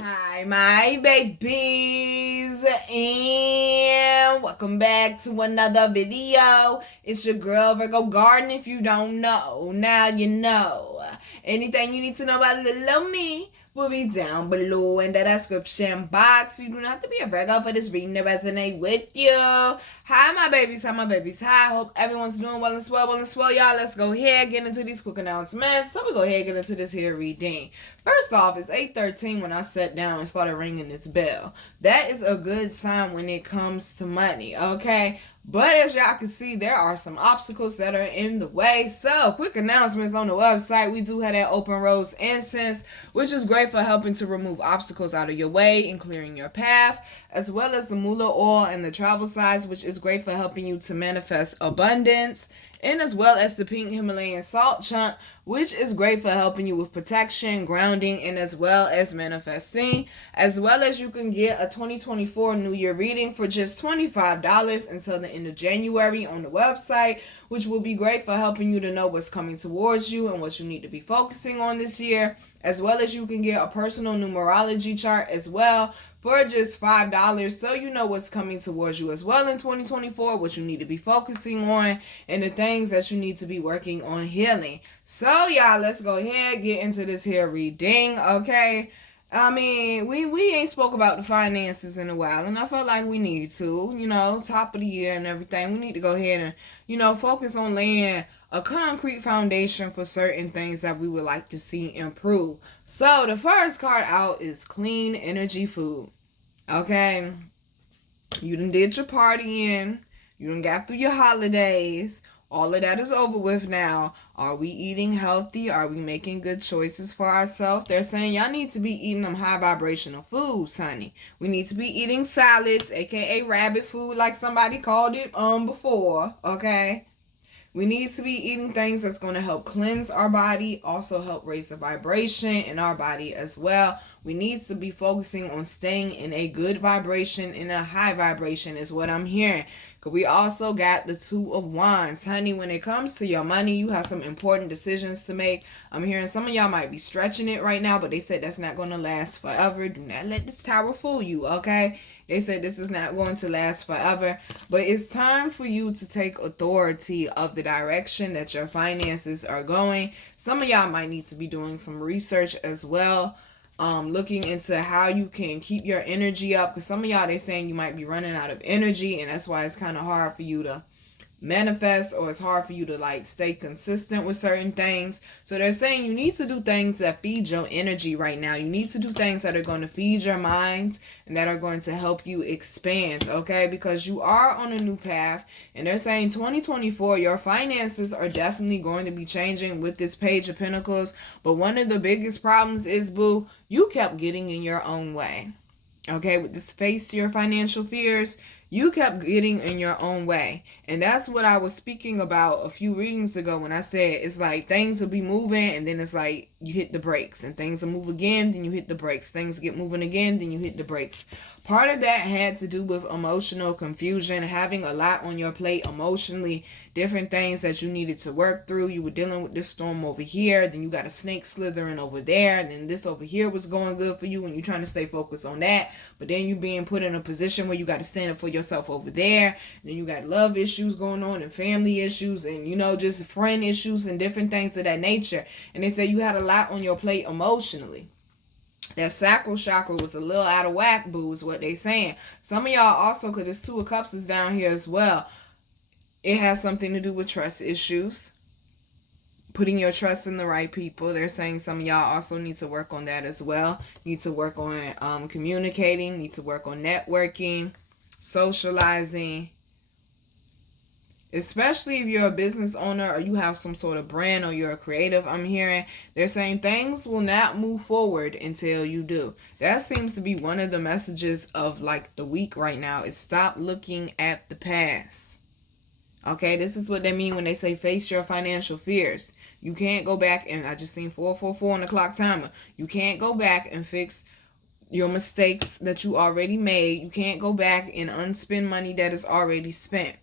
Hi, my babies, and welcome back to another video. It's your girl, Virgo Garden. If you don't know, now you know. Anything you need to know about little me will be down below in the description box. You do not have to be a Virgo for this reading to resonate with you. Hi, my babies. Hi, my babies. Hi. Hope everyone's doing well and swell, y'all. Let's go ahead, get into these quick announcements. So we go ahead, get into this here reading. First off, it's 8:13 when I sat down and started ringing this bell. That is a good sign when it comes to money, okay? But as y'all can see, there are some obstacles that are in the way. So, quick announcements on the website. We do have that open rose incense, which is great for helping to remove obstacles out of your way and clearing your path, as well as the moolah oil and the travel size, which is great for helping you to manifest abundance, and as well as the pink Himalayan salt chunk, which is great for helping you with protection, grounding, and as well as manifesting. As well as you can get a 2024 New Year reading for just $25 until the end of January on the website, which will be great for helping you to know what's coming towards you and what you need to be focusing on this year. As well as you can get a personal numerology chart as well for just $5, so you know what's coming towards you as well in 2024, what you need to be focusing on, and the things that you need to be working on healing. So y'all, let's go ahead, get into this here reading, okay? I mean, we ain't spoke about the finances in a while, and I felt like we need to, top of the year and everything. We need to go ahead and, focus on laying a concrete foundation for certain things that we would like to see improve. So the first card out is clean energy food. Okay, you done did your partying, you done got through your holidays. All of that is over with now. Are we eating healthy? Are we making good choices for ourselves? They're saying y'all need to be eating them high vibrational foods, honey. We need to be eating salads, aka rabbit food, like somebody called it before, okay? We need to be eating things that's going to help cleanse our body, also help raise the vibration in our body as well. We need to be focusing on staying in a good vibration, in a high vibration is what I'm hearing. Because we also got the Two of Wands. Honey, when it comes to your money, you have some important decisions to make. I'm hearing some of y'all might be stretching it right now, but they said that's not going to last forever. Do not let this tower fool you, okay? They said this is not going to last forever, but it's time for you to take authority of the direction that your finances are going. Some of y'all might need to be doing some research as well, looking into how you can keep your energy up, because some of y'all, they're saying you might be running out of energy, and that's why it's kind of hard for you to manifest, or it's hard for you to stay consistent with certain things. So they're saying you need to do things that feed your energy right now. You need to do things that are going to feed your mind and that are going to help you expand, okay? Because you are on a new path, and they're saying 2024 your finances are definitely going to be changing with this Page of Pentacles. But one of the biggest problems is, boo, you kept getting in your own way. Okay, with this face your financial fears, you kept getting in your own way. And that's what I was speaking about a few readings ago when I said it's like things will be moving, and then it's like you hit the brakes, and things will move again, then you hit the brakes. Things get moving again, then you hit the brakes. Part of that had to do with emotional confusion, having a lot on your plate emotionally, different things that you needed to work through. You were dealing with this storm over here, then you got a snake slithering over there, and then this over here was going good for you, and you're trying to stay focused on that, but then you being put in a position where you got to stand up for yourself over there. And then you got love issues going on, and family issues, and just friend issues and different things of that nature. And they say you had a lot on your plate emotionally. That sacral chakra was a little out of whack, boo, is what they saying. Some of y'all also, because this Two of Cups is down here as well, it has something to do with trust issues. Putting your trust in the right people. They're saying some of y'all also need to work on that as well. Need to work on communicating. Need to work on networking, socializing. Especially if you're a business owner or you have some sort of brand or you're a creative, I'm hearing they're saying things will not move forward until you do. That seems to be one of the messages of the week right now, is stop looking at the past. Okay, this is what they mean when they say face your financial fears. You can't go back, and I just seen 444 on the clock timer. You can't go back and fix your mistakes that you already made. You can't go back and unspend money that is already spent.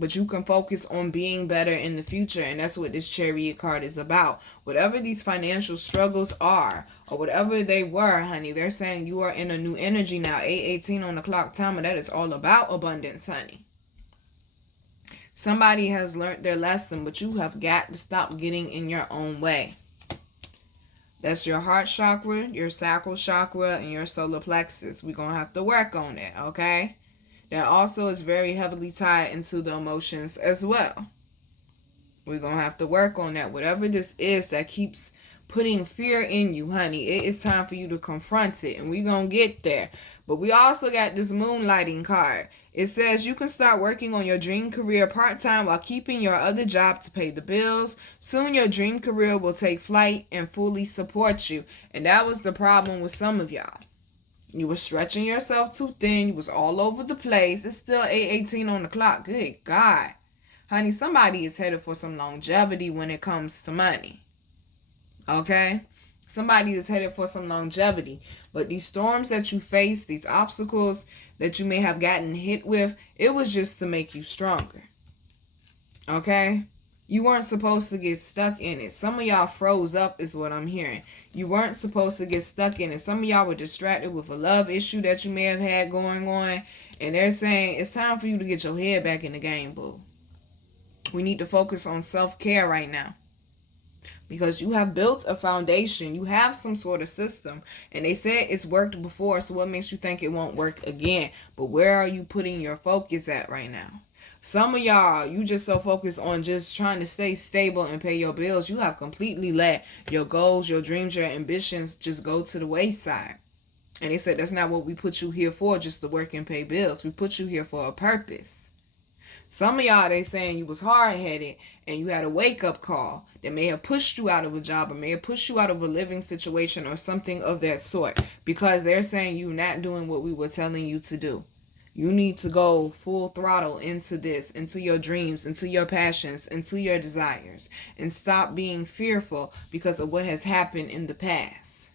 But you can focus on being better in the future, and that's what this Chariot card is about. Whatever these financial struggles are, or whatever they were, honey, they're saying you are in a new energy now. 8:18 on the clock timer, that is all about abundance, honey. Somebody has learned their lesson, but you have got to stop getting in your own way. That's your heart chakra, your sacral chakra, and your solar plexus. We're going to have to work on it, okay? That also is very heavily tied into the emotions as well. We're going to have to work on that. Whatever this is that keeps putting fear in you, honey, it is time for you to confront it, and we're going to get there. But we also got this moonlighting card. It says you can start working on your dream career part-time while keeping your other job to pay the bills. Soon your dream career will take flight and fully support you. And that was the problem with some of y'all. You were stretching yourself too thin. You was all over the place. It's still 8:18 on the clock. Good God. Honey, somebody is headed for some longevity when it comes to money. Okay? Somebody is headed for some longevity. But these storms that you face, these obstacles that you may have gotten hit with, it was just to make you stronger. Okay? You weren't supposed to get stuck in it. Some of y'all froze up is what I'm hearing. You weren't supposed to get stuck in it. Some of y'all were distracted with a love issue that you may have had going on. And they're saying it's time for you to get your head back in the game, boo. We need to focus on self-care right now. Because you have built a foundation. You have some sort of system. And they said it's worked before. So what makes you think it won't work again? But where are you putting your focus at right now? Some of y'all, you just so focused on just trying to stay stable and pay your bills. You have completely let your goals, your dreams, your ambitions just go to the wayside. And they said that's not what we put you here for, just to work and pay bills. We put you here for a purpose. Some of y'all, they saying you was hard-headed and you had a wake-up call that may have pushed you out of a job or may have pushed you out of a living situation or something of that sort, because they're saying you're not doing what we were telling you to do. You need to go full throttle into this, into your dreams, into your passions, into your desires, and stop being fearful because of what has happened in the past.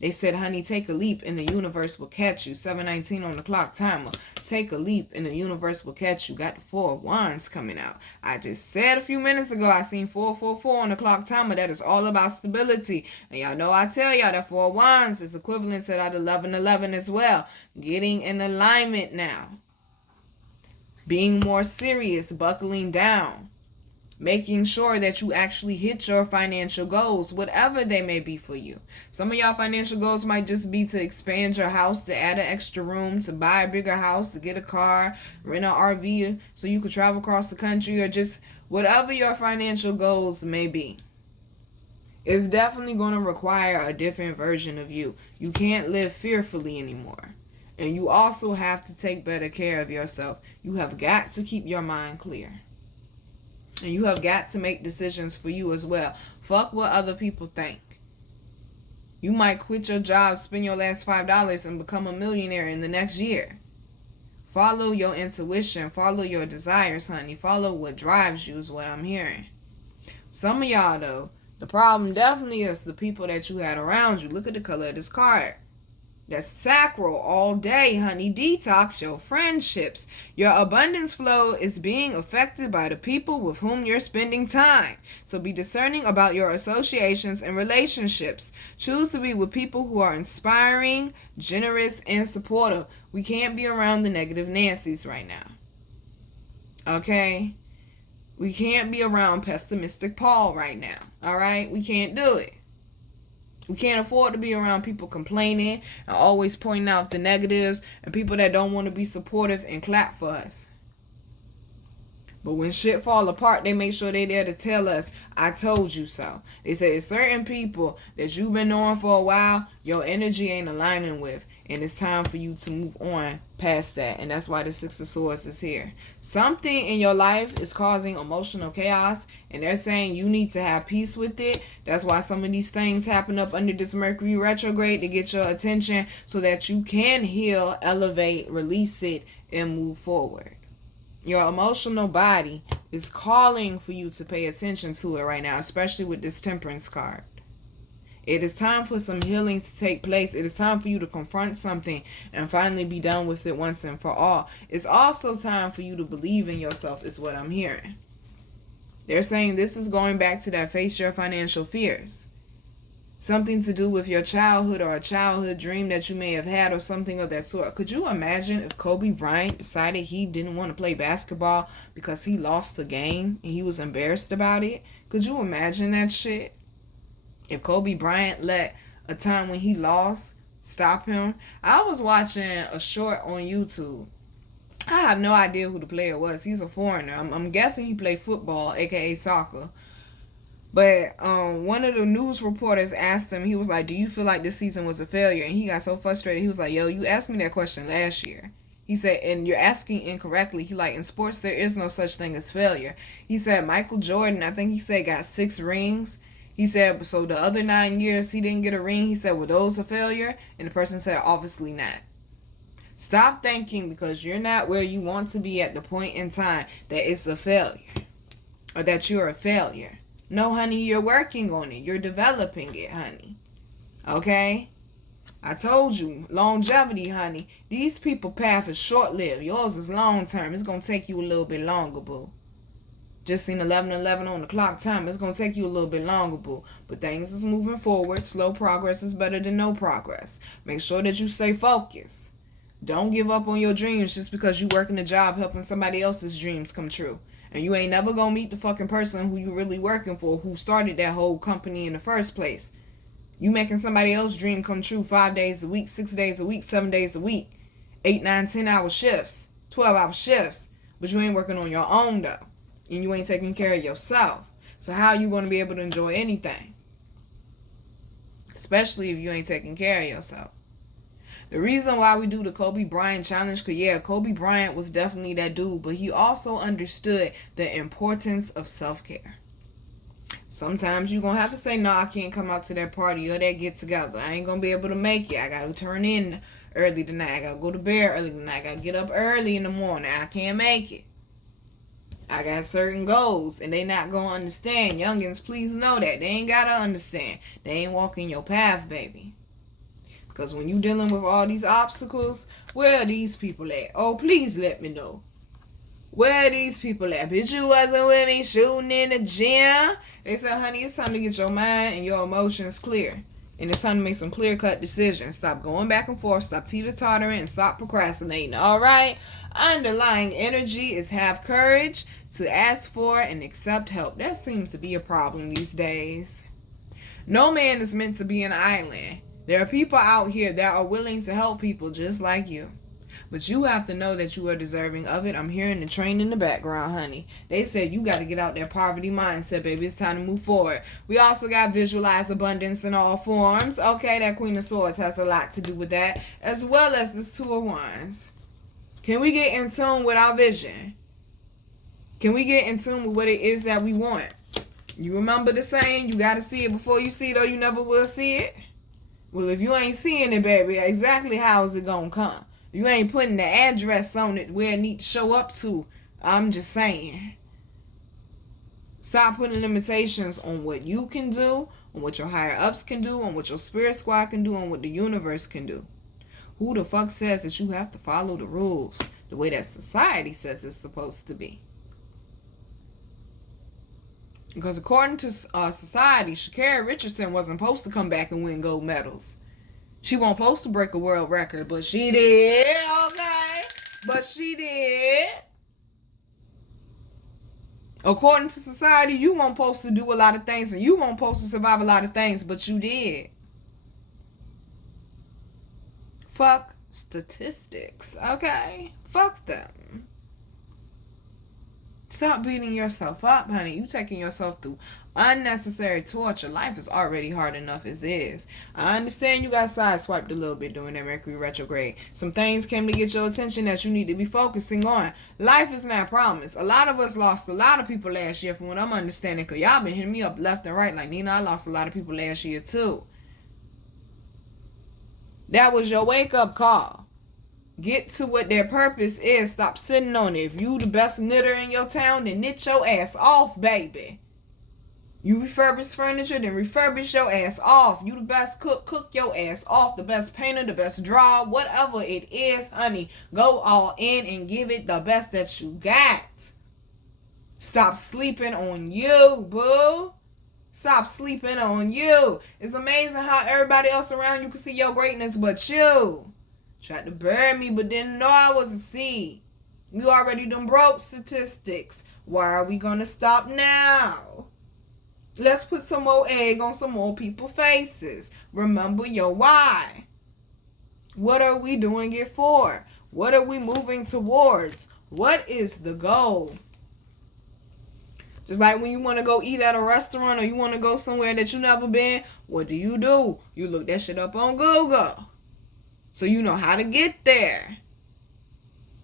They said, honey, take a leap and the universe will catch you. 7:19 on the clock timer. Take a leap and the universe will catch you. Got the 4 of Wands coming out. I just said a few minutes ago, I seen 444 on the clock timer. That is all about stability. And y'all know I tell y'all that 4 of Wands is equivalent to that 1111 as well. Getting in alignment now. Being more serious, buckling down. Making sure that you actually hit your financial goals, whatever they may be for you. Some of y'all financial goals might just be to expand your house, to add an extra room, to buy a bigger house, to get a car, rent an RV so you could travel across the country, or just whatever your financial goals may be. It's definitely going to require a different version of you. You can't live fearfully anymore. And you also have to take better care of yourself. You have got to keep your mind clear. And you have got to make decisions for you as well. Fuck what other people think. You might quit your job, spend your last $5 and become a millionaire in the next year. Follow your intuition. Follow your desires, honey. Follow what drives you is what I'm hearing. Some of y'all, though, the problem definitely is the people that you had around you. Look at the color of this card. That's sacral all day, honey. Detox your friendships. Your abundance flow is being affected by the people with whom you're spending time. So be discerning about your associations and relationships. Choose to be with people who are inspiring, generous, and supportive. We can't be around the negative Nancys right now. Okay? We can't be around pessimistic Paul right now. Alright? We can't do it. We can't afford to be around people complaining and always pointing out the negatives and people that don't want to be supportive and clap for us. But when shit fall apart, they make sure they're there to tell us, I told you so. They say it's certain people that you've been knowing for a while, your energy ain't aligning with. And it's time for you to move on past that. And that's why the 6 of Swords is here. Something in your life is causing emotional chaos. And they're saying you need to have peace with it. That's why some of these things happen up under this Mercury retrograde, to get your attention so that you can heal, elevate, release it, and move forward. Your emotional body is calling for you to pay attention to it right now, especially with this Temperance card. It is time for some healing to take place. It is time for you to confront something and finally be done with it once and for all. It's also time for you to believe in yourself, is what I'm hearing. They're saying this is going back to that face your financial fears. Something to do with your childhood or a childhood dream that you may have had or something of that sort. Could you imagine if Kobe Bryant decided he didn't want to play basketball because he lost the game and he was embarrassed about it? Could you imagine that shit? If Kobe Bryant let a time when he lost stop him. I was watching a short on YouTube. I have no idea who the player was. He's a foreigner. I'm guessing he played football, aka soccer. But one of the news reporters asked him, he was like, do you feel like this season was a failure? And he got so frustrated. He was like, yo, you asked me that question last year. He said, and you're asking incorrectly. He like, in sports, there is no such thing as failure. He said, Michael Jordan, I think he said, got 6 rings. He said, so the other 9 years he didn't get a ring. He said, were those a failure? And the person said, obviously not. Stop thinking because you're not where you want to be at the point in time that it's a failure or that you're a failure. No, honey, you're working on it. You're developing it, honey. Okay? I told you, longevity, honey. These people's path is short-lived. Yours is long-term. It's going to take you a little bit longer, boo. Just seen 11:11 on the clock time. It's going to take you a little bit longer, boo. But things is moving forward. Slow progress is better than no progress. Make sure that you stay focused. Don't give up on your dreams just because you working a job helping somebody else's dreams come true. And you ain't never going to meet the fucking person who you really working for, who started that whole company in the first place. You making somebody else's dream come true 5 days a week, 6 days a week, 7 days a week, 8, 9, 10-hour shifts, 12-hour shifts. But you ain't working on your own, though. And you ain't taking care of yourself. So how are you going to be able to enjoy anything? Especially if you ain't taking care of yourself. The reason why we do the Kobe Bryant challenge, because yeah, Kobe Bryant was definitely that dude, but he also understood the importance of self-care. Sometimes you're going to have to say, no, I can't come out to that party or that get together. I ain't going to be able to make it. I got to turn in early tonight. I got to go to bed early tonight. I got to get up early in the morning. I can't make it. I got certain goals, and they not going to understand. Youngins, please know that. They ain't got to understand. They ain't walking your path, baby. Because when you dealing with all these obstacles, where are these people at? Oh, please let me know. Where are these people at? Bitch, you wasn't with me shooting in the gym. They said, honey, it's time to get your mind and your emotions clear. And it's time to make some clear-cut decisions. Stop going back and forth. Stop teeter-tottering and stop procrastinating. All right? Underlying energy is have courage to ask for and accept help. That seems to be a problem these days. No man is meant to be an island. There are people out here that are willing to help people just like you. But you have to know that you are deserving of it. I'm hearing the train in the background, honey. They said you got to get out that poverty mindset, baby. It's time to move forward. We also got visualize abundance in all forms. Okay, that Queen of Swords has a lot to do with that. As well as this Two of Wands. Can we get in tune with our vision? Can we get in tune with what it is that we want? You remember the saying, you got to see it before you see it or you never will see it? Well, if you ain't seeing it, baby, exactly how is it going to come? You ain't putting the address on it where it needs to show up to. I'm just saying. Stop putting limitations on what you can do, on what your higher ups can do, on what your spirit squad can do, on what the universe can do. Who the fuck says that you have to follow the rules the way that society says it's supposed to be? Because according to society, Sha'Carri Richardson wasn't supposed to come back and win gold medals. She wasn't supposed to break a world record, but she did, okay? But she did. According to society, you weren't supposed to do a lot of things, and you weren't supposed to survive a lot of things, but you did. Fuck statistics, okay? Fuck them. Stop beating yourself up, honey. You taking yourself through unnecessary torture. Life is already hard enough as is. I understand you got sideswiped a little bit during that Mercury retrograde. Some things came to get your attention that you need to be focusing on. Life is not promised. A lot of us lost a lot of people last year from what I'm understanding. Because y'all been hitting me up left and right. Like, Nina, I lost a lot of people last year too. That was your wake-up call. Get to what their purpose is. Stop sitting on it. If you the best knitter in your town, then knit your ass off, baby. You refurbish furniture, then refurbish your ass off. You the best cook, cook your ass off. The best painter, the best drawer, whatever it is, honey. Go all in and give it the best that you got. Stop sleeping on you, boo. Stop sleeping on you. It's amazing how everybody else around you can see your greatness but you. Tried to bury me but didn't know I was a seed. You already done broke statistics. Why are we gonna stop now? Let's put some more egg on some more people's faces. Remember your why. What are we doing it for? What are we moving towards? What is the goal? Just like when you want to go eat at a restaurant or you want to go somewhere that you never been, what do? You look that shit up on Google. So you know how to get there.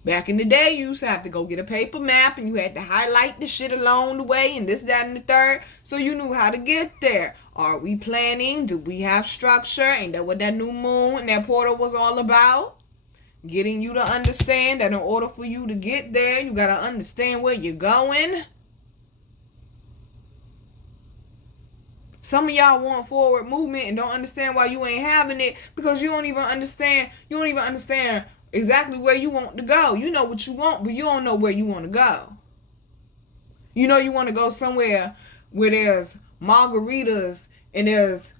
Back in the day, you used to have to go get a paper map and you had to highlight the shit along the way and this, that, and the third. So you knew how to get there. Are we planning? Do we have structure? Ain't that what that new moon and that portal was all about? Getting you to understand that in order for you to get there, you got to understand where you're going. Some of y'all want forward movement and don't understand why you ain't having it because you don't even understand exactly where you want to go. You know what you want, but you don't know where you want to go. You know you want to go somewhere where there's margaritas and there's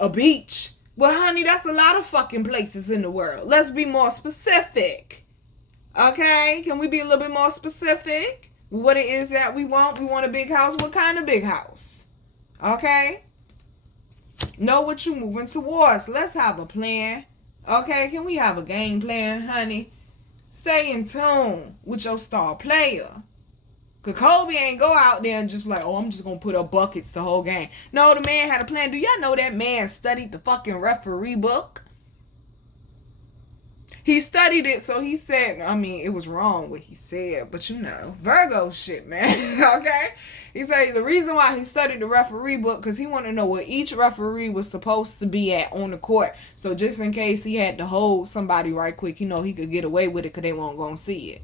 a beach. Well, honey, that's a lot of fucking places in the world. Let's be more specific. Okay? Can we be a little bit more specific? What it is that we want? We want a big house. What kind of big house? Okay? Know what you're moving towards. Let's have a plan. Okay? Can we have a game plan, honey? Stay in tune with your star player. Because Kobe ain't go out there and just like, oh, I'm just going to put up buckets the whole game. No, the man had a plan. Do y'all know that man studied the fucking referee book? He studied it, so he said, I mean, it was wrong what he said, but you know, Virgo shit, man, okay? He said the reason why he studied the referee book, because he wanted to know where each referee was supposed to be at on the court. So just in case he had to hold somebody right quick, you know, he could get away with it because they weren't going to see it.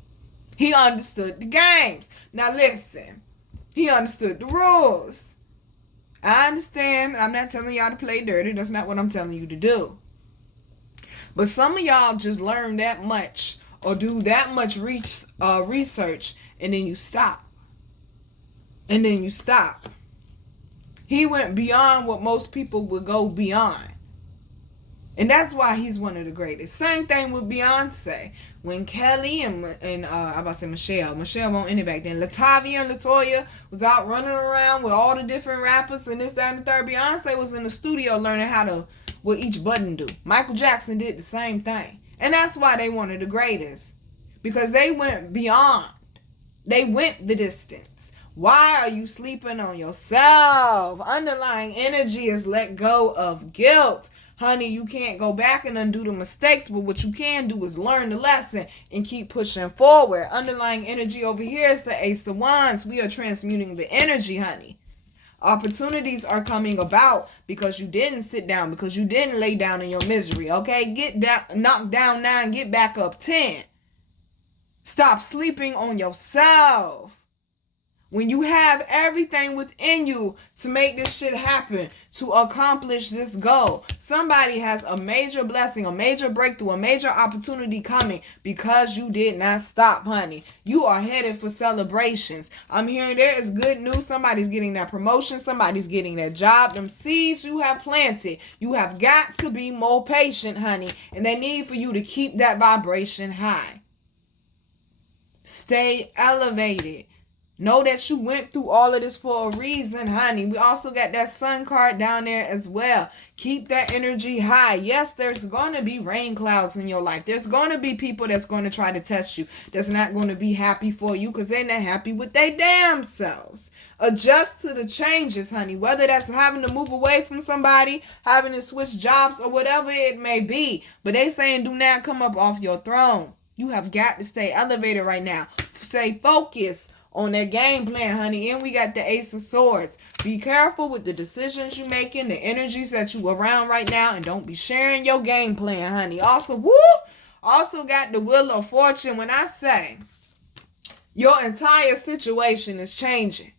He understood the games. Now listen, he understood the rules. I understand. I'm not telling y'all to play dirty. That's not what I'm telling you to do. But some of y'all just learn that much or do that much research and then you stop. And then you stop. He went beyond what most people would go beyond. And that's why he's one of the greatest. Same thing with Beyonce. When Kelly and I'm about to say Michelle won't end it back then. Latavia and Latoya was out running around with all the different rappers and this, that, and the third. Beyonce was in the studio learning what each button do. Michael Jackson did the same thing. And that's why they one of the greatest. Because they went beyond. They went the distance. Why are you sleeping on yourself? Underlying energy is let go of guilt. Honey, you can't go back and undo the mistakes, but what you can do is learn the lesson and keep pushing forward. Underlying energy over here is the Ace of Wands. We are transmuting the energy, honey. Opportunities are coming about because you didn't sit down, because you didn't lay down in your misery, okay? Get down, knock down 9, get back up 10. Stop sleeping on yourself. When you have everything within you to make this shit happen, to accomplish this goal, somebody has a major blessing, a major breakthrough, a major opportunity coming because you did not stop, honey. You are headed for celebrations. I'm hearing there is good news. Somebody's getting that promotion. Somebody's getting that job. Them seeds you have planted. You have got to be more patient, honey. And they need for you to keep that vibration high. Stay elevated. Know that you went through all of this for a reason, honey. We also got that sun card down there as well. Keep that energy high. Yes, there's going to be rain clouds in your life. There's going to be people that's going to try to test you. That's not going to be happy for you because they're not happy with their damn selves. Adjust to the changes, honey. Whether that's having to move away from somebody, having to switch jobs, or whatever it may be. But they saying do not come up off your throne. You have got to stay elevated right now. Stay focused on that game plan, honey. And we got the Ace of Swords. Be careful with the decisions you're making, the energies that you around right now, and don't be sharing your game plan, honey. Also got the Wheel of Fortune. When I say your entire situation is changing,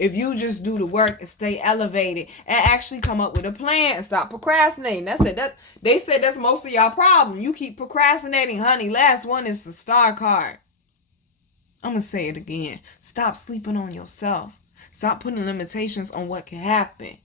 If you just do the work and stay elevated and actually come up with a plan and stop procrastinating. They said that's most of y'all problem. You keep procrastinating, honey. Last one is the star card. I'm going to say it again. Stop sleeping on yourself. Stop putting limitations on what can happen.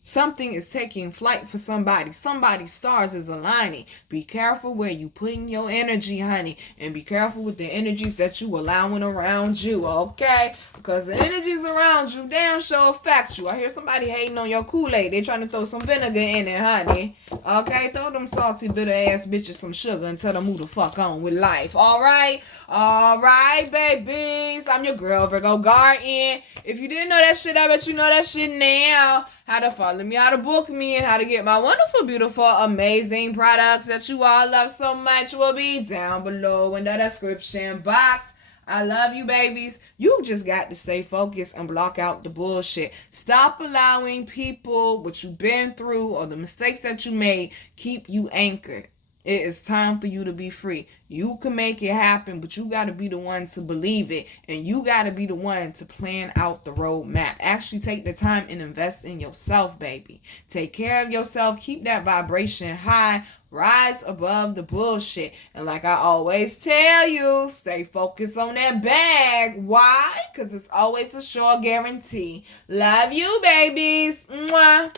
Something is taking flight for somebody. Somebody's stars is aligning. Be careful where you putting your energy, honey. And be careful with the energies that you allowing around you, okay? Because the energies around you damn sure affect you. I hear somebody hating on your Kool-Aid. They trying to throw some vinegar in it, honey. Okay? Throw them salty, bitter ass bitches some sugar and tell them who the fuck on with life. Alright? Alright, babies. I'm your girl, Virgo Garden. If you didn't know that shit, I bet you know that shit now. How to follow me, how to book me, and how to get my wonderful, beautiful, amazing products that you all love so much will be down below in the description box. I love you, babies. You just got to stay focused and block out the bullshit. Stop allowing people, what you've been through or the mistakes that you made, keep you anchored. It is time for you to be free. You can make it happen, but you got to be the one to believe it. And you got to be the one to plan out the roadmap. Actually take the time and invest in yourself, baby. Take care of yourself. Keep that vibration high. Rise above the bullshit. And like I always tell you, stay focused on that bag. Why? Because it's always a sure guarantee. Love you, babies. Mwah.